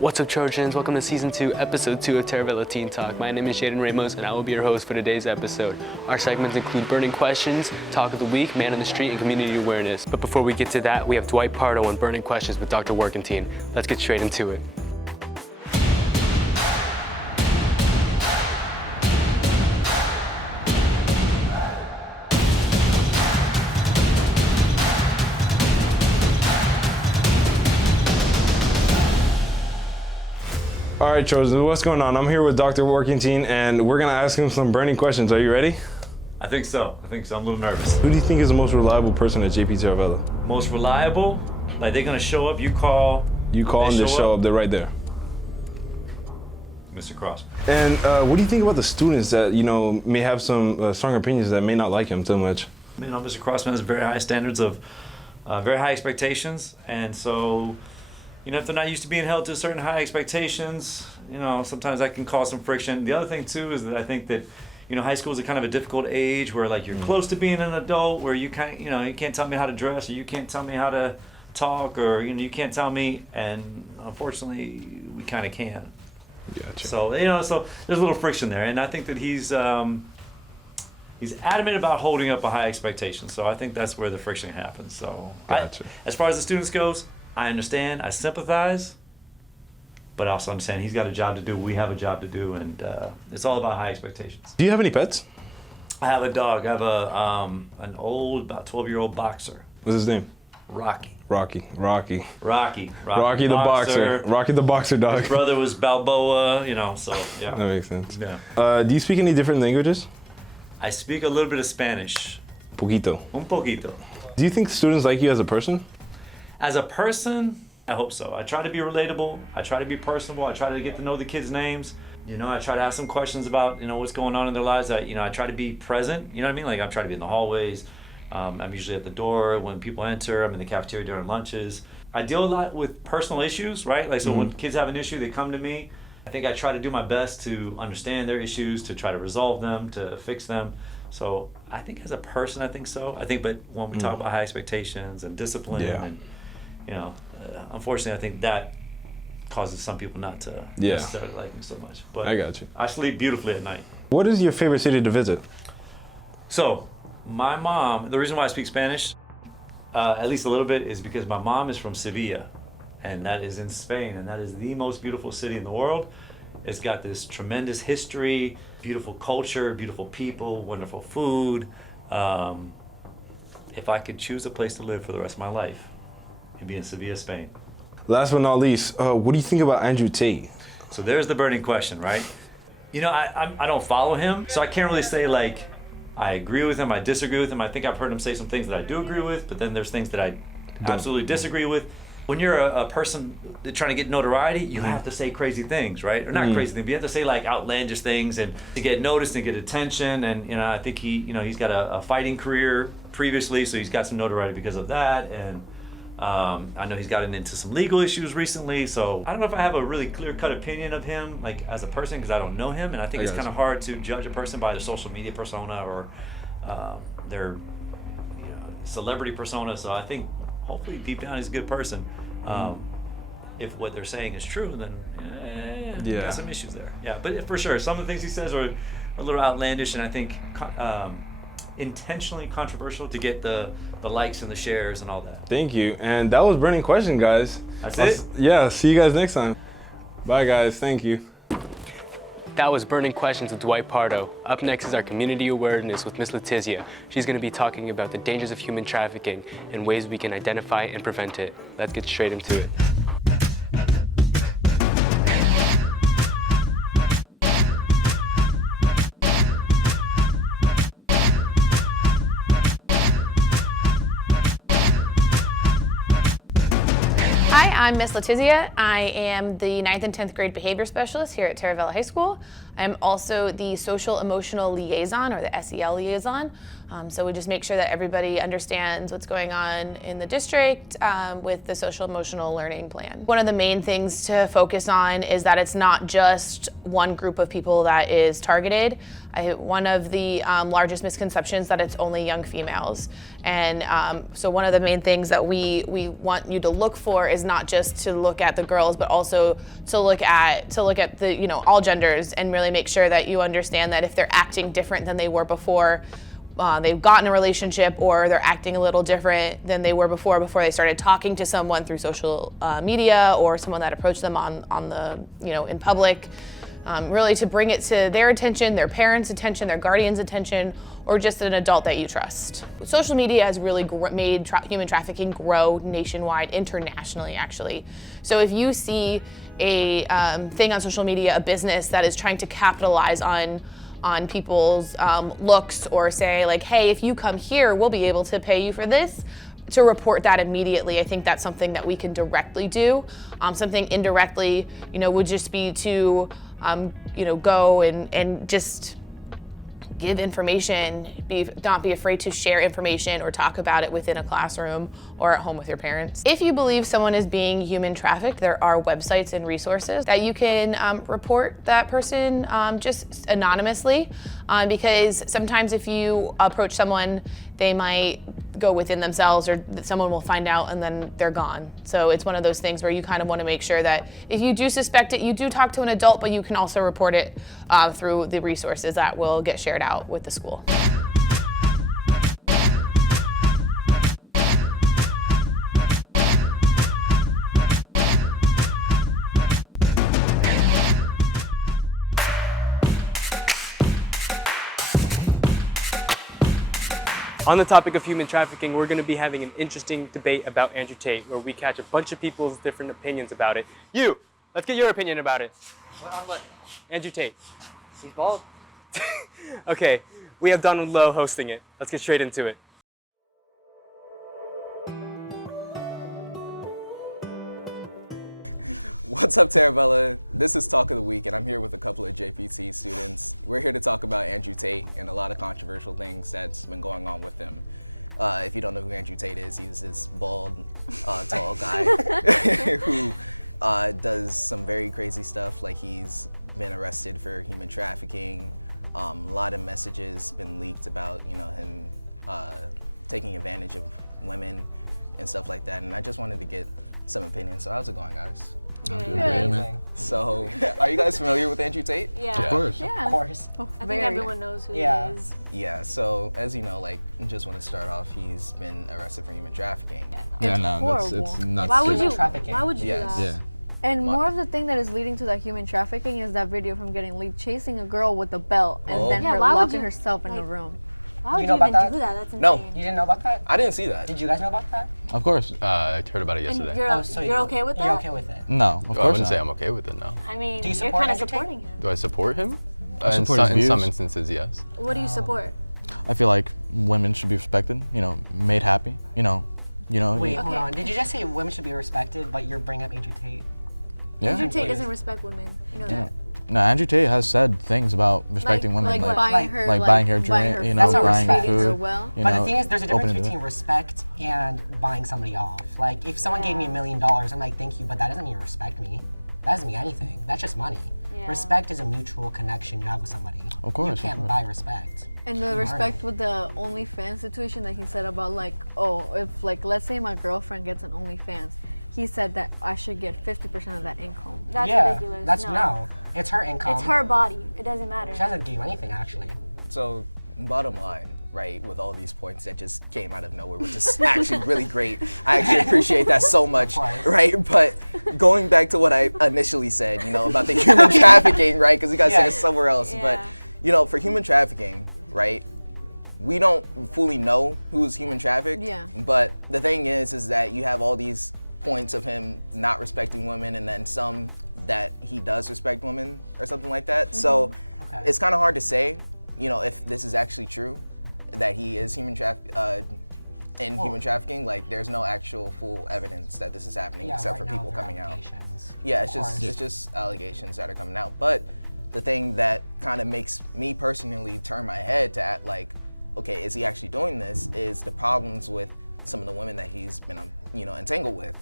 What's up, Trojans? Welcome to Season 2, Episode 2 of Taravella Teen Talk. My name is Jaden Ramos, and I will be your host for today's episode. Our segments include burning questions, talk of the week, man on the street, and community awareness. But before we get to that, we have Dwight Pardo on burning questions with Dr. Warkentien. Let's get straight into it. All right, Trojans, what's going on? I'm here with Dr. Warkentien, and we're gonna ask him some burning questions. Are you ready? I think so. I'm a little nervous. Who do you think is the most reliable person at JP Taravella? Most reliable? Like they're gonna show up, you call And they show up, they're right there. Mr. Cross. And what do you think about the students that, may have some strong opinions that may not like him so much? Mr. Crossman has very high standards of, very high expectations, and so, if they're not used to being held to certain high expectations, sometimes that can cause some friction. The other thing too is that I think that, high school is a kind of a difficult age where like you're close to being an adult, where you can't, you can't tell me how to dress, or you can't tell me how to talk, or you can't tell me, and unfortunately we kind of can. Gotcha. So so there's a little friction there, and I think that he's adamant about holding up a high expectation. So I think that's where the friction happens. So gotcha. As far as the students goes, I understand, I sympathize, but I also understand he's got a job to do, we have a job to do, and it's all about high expectations. Do you have any pets? I have a dog. I have an old, about 12-year-old boxer. What's his name? Rocky. Rocky Rocky the boxer. Rocky the boxer dog. His brother was Balboa, so yeah. That makes sense. Yeah. Do you speak any different languages? I speak a little bit of Spanish. Poquito. Un poquito. Do you think students like you as a person? As a person, I hope so. I try to be relatable. I try to be personable. I try to get to know the kids' names. I try to ask them questions about, what's going on in their lives. I try to be present. You know what I mean? Like I try to be in the hallways. I'm usually at the door when people enter. I'm in the cafeteria during lunches. I deal a lot with personal issues, right? Like, so when kids have an issue, they come to me. I think I try to do my best to understand their issues, to try to resolve them, to fix them. So I think as a person, I think so. But when we talk about high expectations and discipline, and unfortunately, I think that causes some people not to necessarily like me so much. But I got you. I sleep beautifully at night. What is your favorite city to visit? So, my mom, the reason why I speak Spanish, at least a little bit, is because my mom is from Sevilla, and that is in Spain, and that is the most beautiful city in the world. It's got this tremendous history, beautiful culture, beautiful people, wonderful food. If I could choose a place to live for the rest of my life, it'd be in Sevilla, Spain. Last but not least, what do you think about Andrew Tate? So there's the burning question, right? I don't follow him, so I can't really say like, I agree with him, I disagree with him. I think I've heard him say some things that I do agree with, but then there's things that I absolutely disagree with. When you're a person trying to get notoriety, you have to say crazy things, right? Or not crazy things, but you have to say like outlandish things and to get noticed and get attention. And I think he's got a fighting career previously, so he's got some notoriety because of that. And I know he's gotten into some legal issues recently, so I don't know if I have a really clear-cut opinion of him, like as a person, because I don't know him, and I think it's kind of hard to judge a person by their social media persona or their celebrity persona. So I think hopefully deep down he's a good person. If what they're saying is true, then got some issues there. Yeah, but for sure, some of the things he says are a little outlandish, and I think intentionally controversial to get the likes and the shares and all that. Thank you. And that was burning question, guys. That's it? Yeah, see you guys next time. Bye, guys. Thank you. That was Burning Questions with Dwight Pardo. Up next is our community awareness with Miss Letizia. She's going to be talking about the dangers of human trafficking and ways we can identify and prevent it. Let's get straight into it. I'm Miss Letizia. I am the 9th and 10th grade behavior specialist here at Taravella High School. I'm also the social emotional liaison, or the SEL liaison. So we just make sure that everybody understands what's going on in the district with the social emotional learning plan. One of the main things to focus on is that it's not just one group of people that is targeted. One of the largest misconceptions that it's only young females. And so one of the main things that we want you to look for is not just to look at the girls, but also to look at the, all genders, and really make sure that you understand that if they're acting different than they were before they've gotten a relationship, or they're acting a little different than they were before they started talking to someone through social media, or someone that approached them on the, in public. Really to bring it to their attention, their parents' attention, their guardians' attention, or just an adult that you trust. Social media has really made human trafficking grow nationwide, internationally actually. So if you see a thing on social media, a business that is trying to capitalize on people's looks, or say like, hey, if you come here, we'll be able to pay you for this, to report that immediately. I think that's something that we can directly do. Something indirectly, would just be to go and just give information, not be afraid to share information or talk about it within a classroom or at home with your parents. If you believe someone is being human trafficked, there are websites and resources that you can report that person just anonymously, because sometimes if you approach someone, they might go within themselves, or someone will find out and then they're gone. So it's one of those things where you kind of want to make sure that if you do suspect it, you do talk to an adult, but you can also report it through the resources that will get shared out with the school. On the topic of human trafficking, we're going to be having an interesting debate about Andrew Tate, where we catch a bunch of people's different opinions about it. Let's get your opinion about it. What? Andrew Tate. He's bald. Okay, we have Donald Lowe hosting it. Let's get straight into it. What's up, Taravella? This is Talk of the Week, and I'm here with a couple of JPT students. We're here to talk about Andrew Tate and a lot of controversial things that's been going on with him. If you don't know who Andrew Tate is, he's this bald, tall guy who does some very crazy stuff. Like, he's been arrested for human trafficking. A lot of messages been leaked about, him taking advantage of women and stuff like that. And I just wanted to get some opinions. So how's it going, guys? Good. So, are you guys familiar with Andrew Tate? Yeah. Of course. Yeah. Of course. I think everyone knows who he is. Yeah, so as you know, just want to start off, he's been arrested for human trafficking. Yeah, no, it's not Why would safe. you? Trafficking. Why would you Yes. do that? Yeah. And more of the thing that is leading to that human trafficking is that video from getting leaked, chasing a girl with a belt and then Yeah, her why would locking you, herself in a like- room. Why would You you, know even about that? do that? That's insane. No. You didn't know about that? I didn't see that. Did you guys know about that? Of course, I heard about it And yesterday. you're, so you're okay with that? You're okay with it? No, of I course wouldn't not. say I'm okay with it, no. I mean, Do you you're support kind of Andrew Tate? supporting him. Do I support him? I support his in some views. instances, yes. What do you support? I feel like women should be respected, made happy, Wait, Okay. hold on. Did you just say women should be respected, but you're bringing up Andrew Tate? Yeah. Andrew Tate Wait. doesn't respect women. You know Yeah. that. No, Andrew Tate has said things about respecting women, Like like buying her, buying her drink, her you know, food, buying her feeding her food. well. But the thing is, there's a difference opening the between respect and buying somebody off. Like, if someone gave me $1 million, I'm like, thank you, but that doesn't mean you respect me. That doesn't mean anything. That's just money. Yeah. Respect is a mutual connection you have with somebody. Of course, You of can't course. buy respect. And the respect with the OnlyFans situation that he said about if let's say my girlfriend gets an OnlyFans, he said that I should get 50% of that income. That's yeah, ridiculous. That's no. It's her income. It's her body. It doesn't matter. She doesn't give you anything, actually. So, bottom line, right, with all these points that just came out of nowhere, which is actually really great. I actually appreciate that so much, right? But going back to what I initially said, about the human trafficking, right? Because you guys said it somewhere else. Yeah. But, for human trafficking, right, we don't fully know who's human trafficked. Yeah. But the thing is that you have all these points of him not respecting women, and then some that he does respect women or something like that. So it's kind of hard to say, if this is actually true, that he is human trafficking. Like, there's no actual full evidence that this is happening, except right for now people they're coming out. allegations. Yeah, Of course. it's just allegations that are coming out. But the thing that kind of makes me personally turn my head to act like, okay, is he actually doing this? Is the problems with some of the women that he's been, entangled with.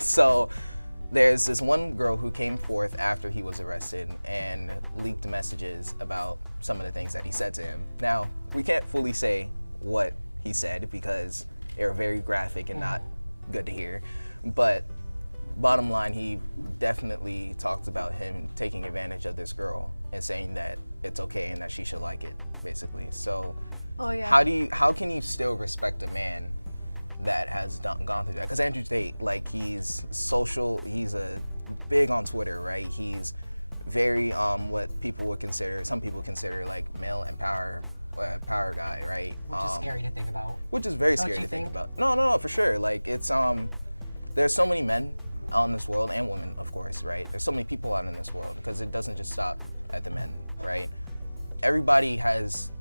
So there's this one girl who came forth after he was arrested and leaked messages about some of the things that he said to him. Now, we can't fully say what he said because they were very graphic and not good to hear. But bottom line, he definitely talked about him taking advantage of this girl and saying that it's okay and that she should like it, basically. So how can you still respect a man that has gone through that? Because Andrew Tate, like, he's social, he's big on Twitter, right? He's very what some people consider like male power guy, right? Which is scary to think about. Which is very scary to think about. No, for sure. Like, it's there's so many men out in this world, and women, of course, right? There's so many people out in this world because it doesn't just stop at the men, right? Everybody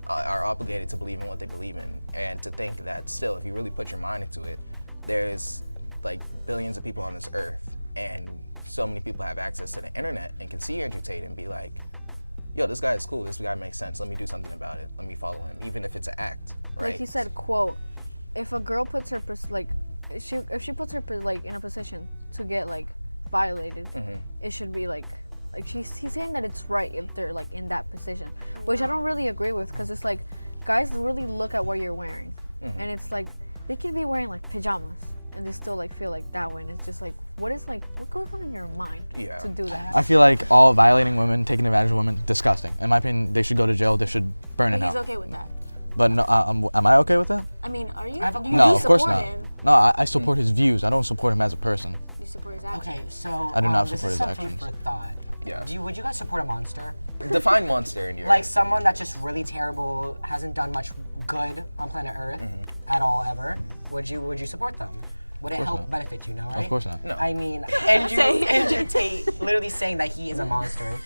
are obligated to believe in what they believe in, and to think that still, if you really put your mind into it, there's like billions of people on this earth, and so many people have access to the internet and can see Andrew Tate and be like, yo, this guy is cool, this guy makes sense, let me do something about it, let me follow him, even if it's an act, right? Like he said, quote, if a girl puts her, if she puts her like in a position to get like violated, it should be like he's saying that it's right if they're like in that position, which I don't really agree with, because it's like guys really look at what you're wearing, and it's like they could be wearing like pajamas and they still like feel like that way, and it's just like what goes on in your mind to do that? I feel like all violating women, taking advantage of women, disgusting. In my opinion, they should go to jail. They should burn in hell. He's okay with that. But no, am I okay with that? I mean, are you? No, of course not. No, I support his views. I don't support him as a person. You support his actions. Okay, so I do not support his this is actions. some food for thought. Yeah. Would you guys support a monster? Define monster in your Like someone that's just really terrible, hasn't done much good on planet Earth at all ever. Would you support them? Would it help benefit you? No, right? Of course not. No. I mean, Andrew Tate literally saying that he is a monster.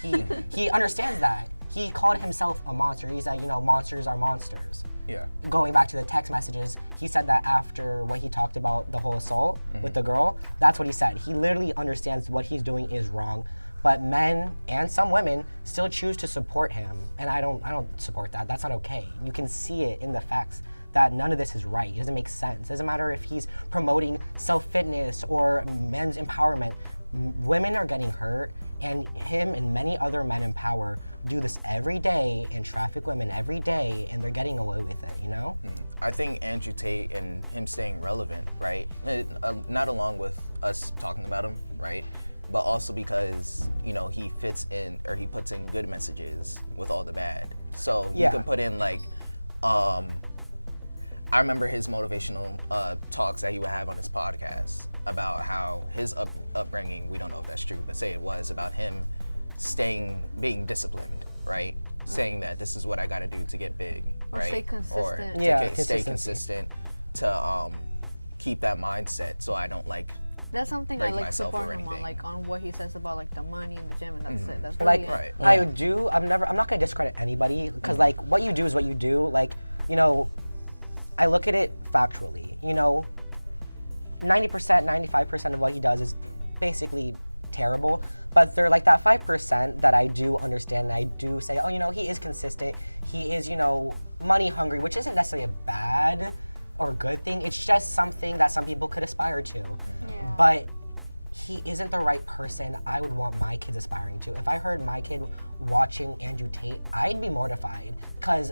He understands that. He called himself a monster. He's like, monsters are monsters. Yeah. Going back to the text messages, he said that after what he talked about the whole assault with the girl, that's what he said. He literally understands what he's doing is wrong, but men and some women still choose to support him, and I don't support that. That's not okay. You can see it in the facts that none of this is right. It doesn't make sense. It doesn't matter if he's promoting self-fitness or men's empowerment. Women are getting hurt, and him and many other men in power do this every day and traffic women every day, and they're getting away with it, I think Andrew Tate and him staying relevant, right? Not along with us talking about him, right? But also because, he fits in, or he puts in good messages with all the bad. So you can put in like, I remember his motivational talks that he would have on his podcast about how his upbringing, we don't know if that's true, but say it was, about him being disciplined, right? Saying that this is what I got to do to get big, or right? stay consistent. Or stay consistent to keep that mindset, so I don't That's something I like to myself support or him on, anything. on what he says about the money in the gym, and that's it. That's Like, really it. Right. I'm not gonna discredit anybody, because what you do is what you do. I look at it factually. 90%, 95% of what he does is basically terrible. But they're like that 5% that I do understand, and I do say, he is consistent. He is, money hungry, which isn't necessarily a bad or good thing. It's just something that some people could aspire to. Yeah. But he isn't the right person I would want my kids aspiring to. If I heard my kid watching Andrew Tate, I'd be mortified, because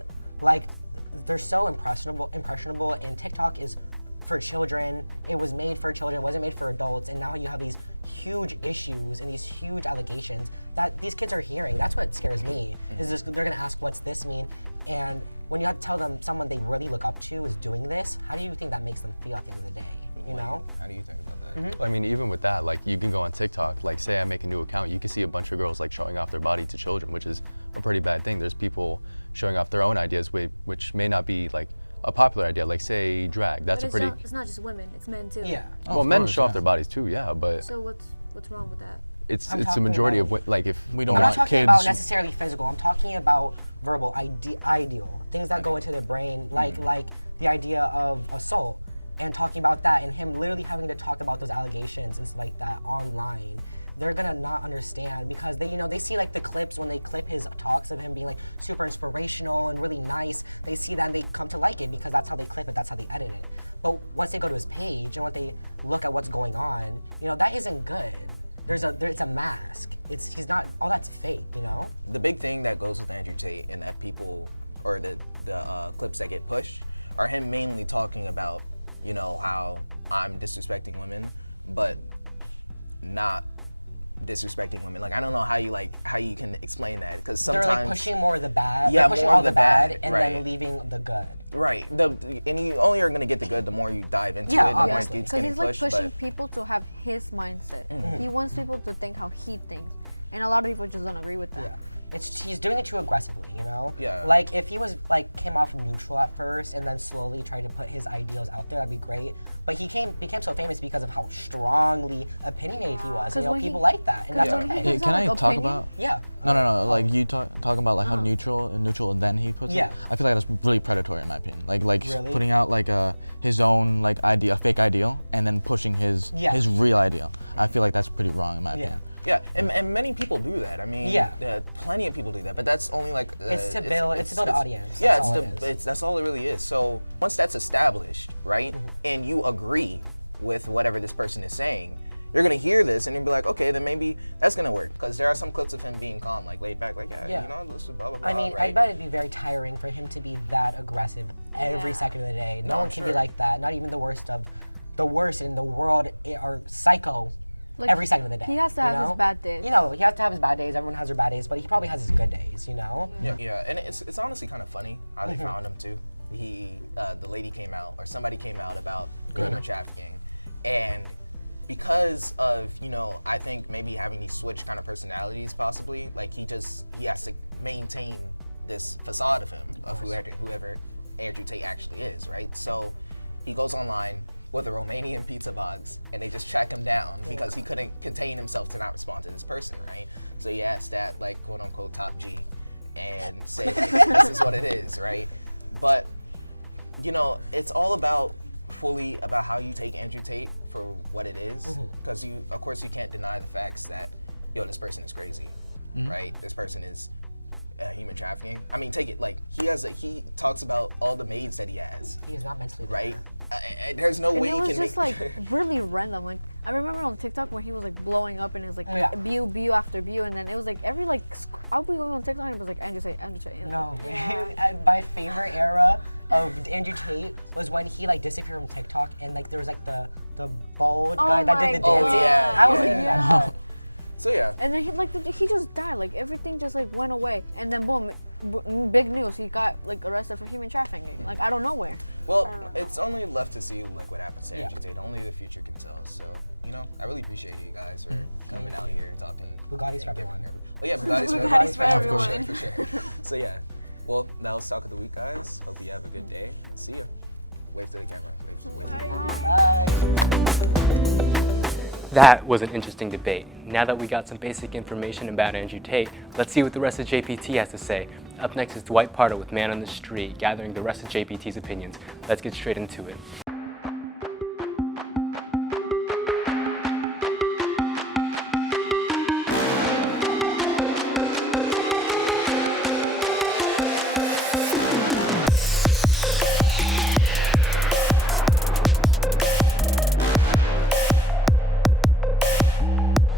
they're so impressionable, and TikTok is for children. It was made for children, it wasn't made for adults, and now you have these huge issues and these huge allegations that these kids are hearing. That's what scares me, is just, they're gonna ask, what's this mean? And when you have to tell them someone they really look up to is doing this, how do you think that makes them feel at the end of the day, How do you think about that? I mean, even with that, you can go on TikTok, say I make a new account, you can see a bunch of girls showing off their body to children, which is a pretty bad thing. There's people showing off their own ideas, which may not be a popular idea, say drag. That's But it's not just women, it's men too. Yeah. Well, men show off their bodies too, yeah, but So what's wrong with that? it's I'm the talking majority about- of if We don't I'm not want talking kids. about necessarily physical. I'm talking about verbal, ideal things that go into the brain, like the idea of assault. and talking about that, and him literally having to talk about those allegations and stuff like that online, they're gonna not understand because they, you know, they see like the clips when they clip his talks of him being like super inspirational and really nice. They see that and they come to like it because that's how they clip it, that's how they edit it. But once they go to his page and when they look at what's going on, you know, that isn't good. It's a mask. He's not, all that's fake, you know? The big thing that goes with Andrew Tate and that people, or the clips that get pushed, are him mainly talking about, you know, how I'm disrespecting women, but not disrespecting women. Like, I don't know how you can explain that, because sometimes they're like pushing more of the bad. Yeah, they're pushing more all of the bad and right. then leaving the good. Right. And you only are gonna get the good the more you dive into it. Yeah, the more obviously. it's Because getting he's like pushed, pushing but people to have his mindset. He wants people to think how he thinks, and a lot of people just don't agree with that. Yeah. He's doing it too aggressively, you know? Yeah. Like, if he was, like, came off neutral at first and then slowly tried to put his ideals out there, that'd be great. But he became so famous because of how strongly opinionated he was. You know, people like that, and that's okay. Yeah, can I talk about? Yeah. No. Like you talking about like how neutral, and then he puts it. I feel like that's really predatory in my opinion. Like really? putting out like his own like idea, a fake ideal, and then pushing his real ideal. I feel like that's pretty wrong in my opinion. Yeah, and many people do that. I mean, plenty of people do that, but that's only like it's to build an audience. Yeah, that's all it really is. So once that's established, right, and you agree with whatever this person is saying, you're gonna hear this and you'll be like, okay, then maybe that's gonna work. Because there are some clips of him being calm, like laid back, like you know, this is blah blah blah. I mean, right? I bet it'd be very tiring for him to be that aggressive every second of the day. No one can be like that. Not even the worst in the world are psycho. Like, every second of the day. He has to have his bad days. You know, he has to have his bad days. Everyone has their bad days, but he probably has his good days, you know? Yeah, and it's honestly kind of funny how they found him too. The lady came out, or somebody came out about human trafficking, and because of, you know, I think maybe having these switch kind of personalities possibly, like he has to maintain this facade of him, of whoever Andrew Tate actually is, right? So he goes online with a Romanian pizza box, and they just track him down because he couldn't contain himself to not respond to this person, right? So he asked that, like, quote unquote, top G, and said, this is what it is, right? But, you know, it's all about how you take Andrew Tate for what it is, because of course you can't deny the facts that, this person is crazy, right? This person is human trafficking. I mean, take it, like, he talks about all the maids that he has. He is not mentally right? There's no way he you can make... It was just like really random. Like, I remember on TikTok when he was like blowing up and it was like view after view, and then it was like every like I'll be going on TikTok and it was like Andrew Tate. No, my favorite era of Andrew Tate was when he like disappeared from TikTok and like there was like the bald guy that did the dancing. I was like, So yeah. And then he just died. Like everything just like went away, and then boom, big news. He got like arrested for human trafficking. Like out of nowhere. Well, it's only left to see like what happens to Andrew Tate. Only the future can tell. So I really appreciate you guys for coming out here and talking. Bugatti's for everyone. Oh yeah, Bugatti's for everyone. For sure. So yeah. Well, now let's talk of the week, guys. Hope you have a good day and see you. Wave to the camera. Wave to the camera. Bye. That was an interesting debate. Now that we got some basic information about Andrew Tate, let's see what the rest of JPT has to say. Up next is Dwight Pardo with Man on the Street, gathering the rest of JPT's opinions. Let's get straight into it.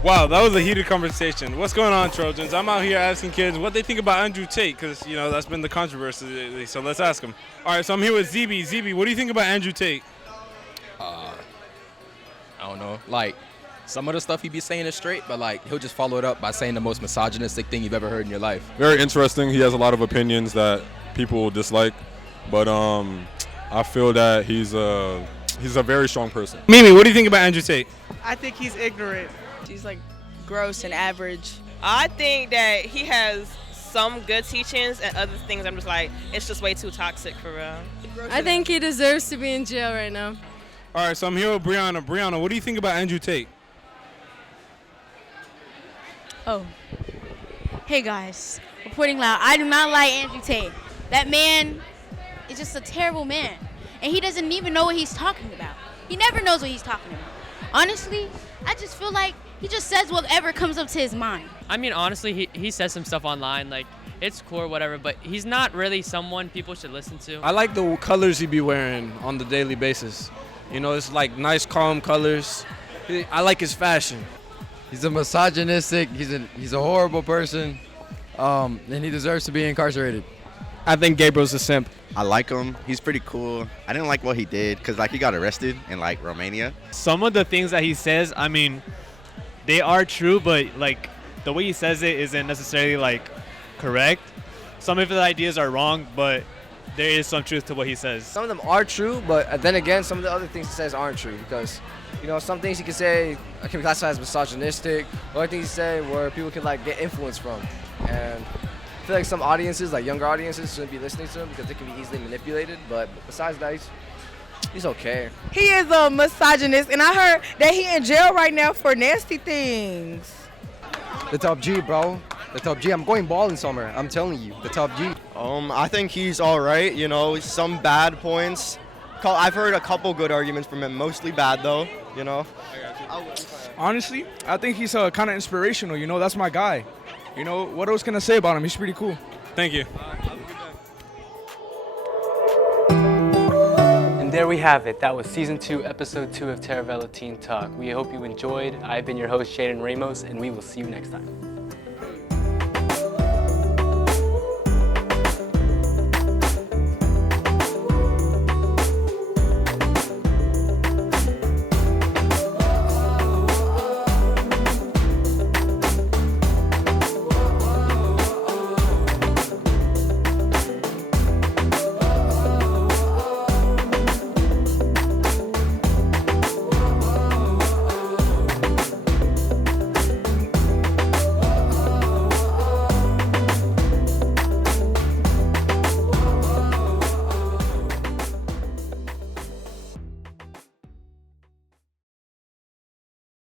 Wow, that was a heated conversation. What's going on, Trojans? I'm out here asking kids what they think about Andrew Tate, because, that's been the controversy lately, so let's ask them. All right, so I'm here with ZB. ZB, what do you think about Andrew Tate? I don't know. Like, some of the stuff he be saying is straight, but, like, he'll just follow it up by saying the most misogynistic thing you've ever heard in your life. Very interesting. He has a lot of opinions that people dislike, but I feel that he's a very strong person. Mimi, what do you think about Andrew Tate? I think he's ignorant. He's like gross and average. I think that he has some good teachings and other things I'm just like, it's just way too toxic for real. I think he deserves to be in jail right now. All right, so I'm here with Brianna. Brianna, what do you think about Andrew Tate? Oh. Hey guys, reporting loud. I do not like Andrew Tate. That man is just a terrible man. and he doesn't even know what he's talking about. He never knows what he's talking about. Honestly, I just feel like he just says whatever comes up to his mind. I mean, honestly, he says some stuff online, like, it's cool or whatever, but he's not really someone people should listen to. I like the colors he be wearing on the daily basis. You know, it's like nice, calm colors. I like his fashion. He's a misogynistic, he's a horrible person, and he deserves to be incarcerated. I think Gabriel's a simp. I like him. He's pretty cool. I didn't like what he did because like he got arrested in like Romania. Some of the things that he says, I mean, they are true, but like the way he says it isn't necessarily like correct. Some of the ideas are wrong, but there is some truth to what he says. Some of them are true, but then again, some of the other things he says aren't true because, you know, some things he can say can be classified as misogynistic. Other things he say where people can like get influence from, and I feel like some audiences, like younger audiences, shouldn't be listening to him because they can be easily manipulated. But besides that, he's okay. He is a misogynist, and I heard that he in jail right now for nasty things. The top G, bro. The top G. I'm going ball in summer. I'm telling you, the top G. I think he's all right. You know, some bad points. I've heard a couple good arguments from him, mostly bad though. You know. Honestly, I think he's kind of inspirational. You know, that's my guy. You know, what else can I say about him? He's pretty cool. Thank you. And there we have it. That was Season 2, Episode 2 of Taravella Teen Talk. We hope you enjoyed. I've been your host, Jaden Ramos, and we will see you next time.